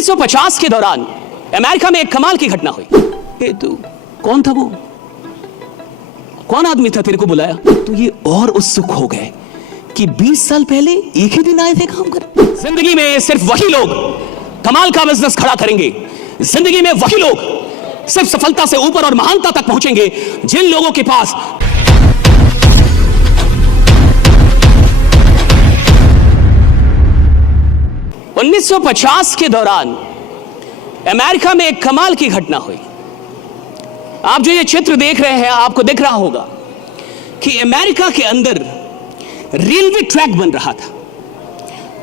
1950 के दौरान अमेरिका में एक कमाल की घटना हुई। तू कौन था वो? कौन आदमी था तेरे को बुलाया? तो ये और उत्सुक हो गए कि 20 साल पहले एक ही दिन आए थे काम कर। जिंदगी में सिर्फ वही लोग कमाल का बिजनेस खड़ा करेंगे, जिंदगी में वही लोग सिर्फ सफलता से ऊपर और महानता तक पहुंचेंगे जिन लोगों के पास उन्नीस 1950 के दौरान अमेरिका में एक कमाल की घटना हुई। आप जो ये चित्र देख रहे हैं, आपको दिख रहा होगा कि अमेरिका के अंदर रेलवे ट्रैक बन रहा था।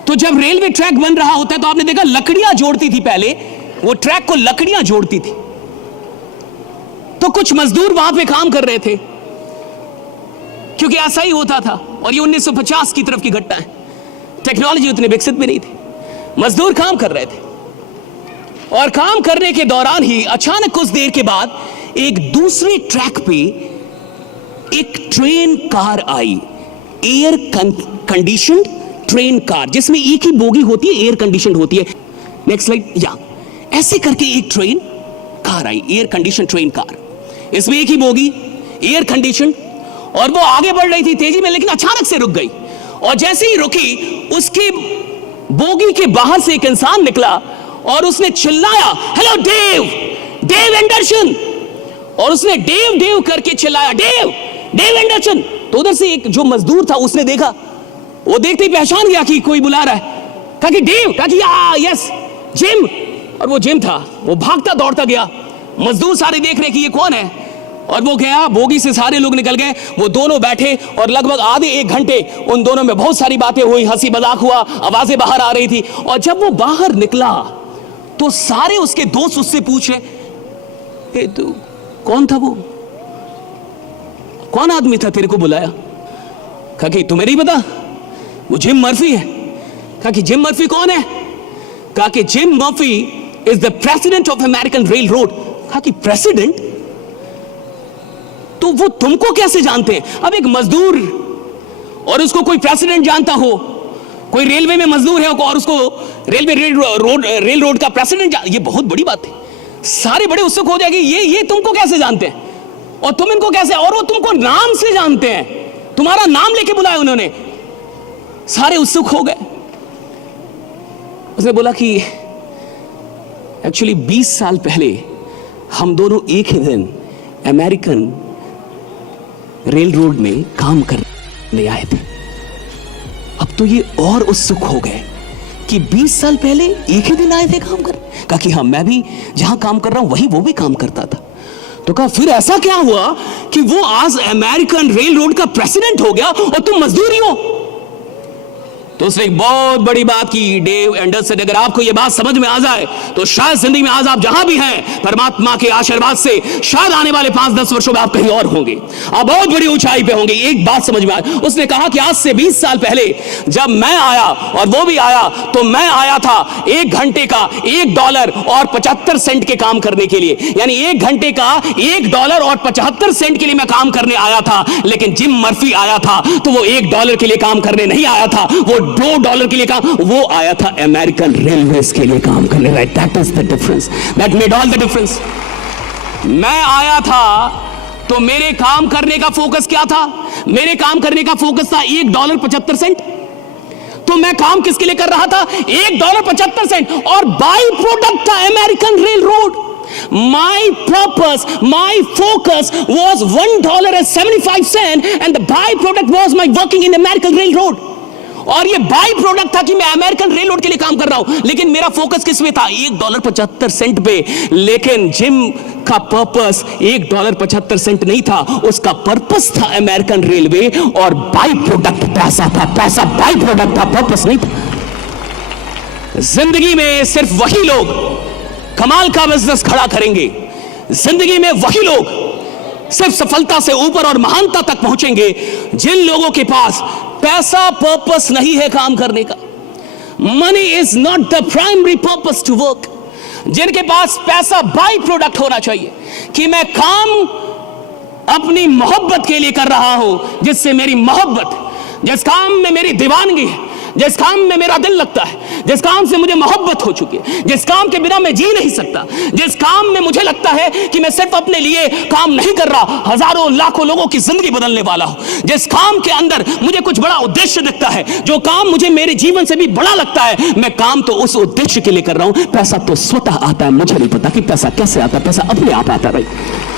तो जब रेलवे ट्रैक बन रहा होता है तो आपने देखा लकड़ियां जोड़ती थी, पहले वो ट्रैक को लकड़ियां जोड़ती थी। तो कुछ मजदूर वहां पे काम कर रहे थे क्योंकि ऐसा ही होता था। और ये 1950 की तरफ की घटना है, टेक्नोलॉजी उतनी विकसित भी नहीं थी। मजदूर काम कर रहे थे और काम करने के दौरान ही अचानक कुछ देर के बाद एक दूसरे ट्रैक पे एक ट्रेन कार आई, एयर कंडीशनड ट्रेन कार, जिसमें एक ही बोगी होती है, एयर कंडीशनड होती है। Next slide. या ऐसे करके एक ट्रेन कार आई, एयर कंडीशन ट्रेन कार, इसमें एक ही बोगी, एयर कंडीशन, और वो आगे बढ़ रही थी तेजी में, लेकिन अचानक से रुक गई। और जैसे ही रुकी, उसके बोगी के बाहर से एक इंसान निकला और उसने चिल्लाया, हेलो डेव, डेव एंडरसन। और उसने डेव डेव करके चिल्लाया, डेव, डेव एंडरसन। तो उधर से एक जो मजदूर था उसने देखा, वो देखते ही पहचान गया कि कोई बुला रहा है। कहा कि डेव, कहा कि यस जिम। और वो जिम था। वो भागता दौड़ता गया, मजदूर सारे देख रहे कि ये कौन है, और वो गया, बोगी से सारे लोग निकल गए, वो दोनों बैठे और लगभग आधे एक घंटे उन दोनों में बहुत सारी बातें हुई, हंसी मजाक हुआ, आवाजें बाहर आ रही थी। और जब वो बाहर निकला तो सारे उसके दोस्त उससे पूछे, तू कौन था वो? कौन आदमी था तेरे को बुलाया? कहा कि तुम्हें नहीं पता, वो जिम मर्फी है। कहा कि जिम मर्फी कौन है? कहा कि gym Murphy is the president of American rail road. कहा कि प्रेसिडेंट? तो वो तुमको कैसे जानते हैं? अब एक मजदूर और उसको कोई प्रेसिडेंट जानता हो, कोई रेलवे में मजदूर है और उसको रेल रोड का प्रेसिडेंट ये बहुत बड़ी बात है। सारे बड़े उत्सुक हो जाएंगे, ये तुमको कैसे जानते हैं और तुम इनको कैसे? और वो तुमको नाम से जानते हैं, तुम्हारा नाम लेके बुलाया उन्होंने। सारे उत्सुक हो गए। उसने बोला कि एक्चुअली 20 साल पहले हम दोनों एक ही दिन अमेरिकन रेल रोड में काम करने आए थे। अब तो ये और उत्सुक हो गए कि 20 साल पहले एक ही दिन आए थे काम कर। कहा कि हाँ, मैं भी जहां काम कर रहा हूं वहीं वो भी काम करता था। तो कहा फिर ऐसा क्या हुआ कि वो आज अमेरिकन रेल रोड का प्रेसिडेंट हो गया और तुम मजदूर ही हो? तो उसने एक बहुत बड़ी बात की, डेव एंडरसन, अगर आपको यह बात समझ में आ जाए तो शायद जिंदगी में आज आप जहां भी हैं, परमात्मा के आशीर्वाद से शायद आने वाले 5-10 वर्षों में आप कहीं और होंगे, आप बहुत बड़ी ऊंचाई पे होंगे। एक बात समझ में आई, उसने कहा कि आज से 20 साल पहले जब मैं आया और वो भी आया, तो मैं आया था 1 घंटे का $1.75 के काम करने के लिए, यानी 1 घंटे का $1.75 के लिए मैं काम करने आया था। लेकिन जिम मर्फी आया था तो वो $1 के लिए काम करने नहीं आया था, वो $2 के लिए काम, वो आया था अमेरिकन रेलवेज के लिए काम करने। Right, that is the difference, that made all the difference. मैं आया था तो मेरे काम करने का फोकस क्या था? मेरे काम करने का फोकस था $1.75। तो मैं काम किसके लिए कर रहा था? $1.75, और बाई प्रोडक्ट था American rail road. My purpose, my focus was $1.75 and the byproduct was my working in American Railroad. और ये बाई प्रोडक्ट था कि मैं अमेरिकन रेल रोड के लिए काम कर रहा हूं, लेकिन मेरा फोकस किस में था? $1.75 पे। लेकिन जिम का पर्पस $1.75 नहीं था, उसका पर्पस था अमेरिकन रेलवे, और बाई प्रोडक्ट पैसा था। पैसा बाई प्रोडक्ट था, पर्पस नहीं था। जिंदगी में सिर्फ वही लोग कमाल का बिजनेस खड़ा करेंगे, जिंदगी में वही लोग सिर्फ सफलता से ऊपर और महानता तक पहुंचेंगे जिन लोगों के पास पैसा पर्पस नहीं है काम करने का। Money is not the primary purpose to work. जिनके पास पैसा बाई प्रोडक्ट होना चाहिए कि मैं काम अपनी मोहब्बत के लिए कर रहा हूं, जिससे मेरी मोहब्बत, जिस काम में मेरी दीवानगी है, जिस काम में मेरा दिल लगता है, जिस काम से मुझे मोहब्बत हो चुकी है, जिस काम के बिना मैं जी नहीं सकता, जिस काम में मुझे लगता है कि मैं सिर्फ अपने लिए काम नहीं कर रहा, हजारों लाखों लोगों की जिंदगी बदलने वाला हूं, जिस काम के अंदर मुझे कुछ बड़ा उद्देश्य दिखता है, जो काम मुझे मेरे जीवन से भी बड़ा लगता है, मैं काम तो उस उद्देश्य के लिए कर रहा हूं। पैसा तो स्वतः आता है, मुझे नहीं पता कि पैसा कैसे आता है, पैसा अपने आप आता है भाई।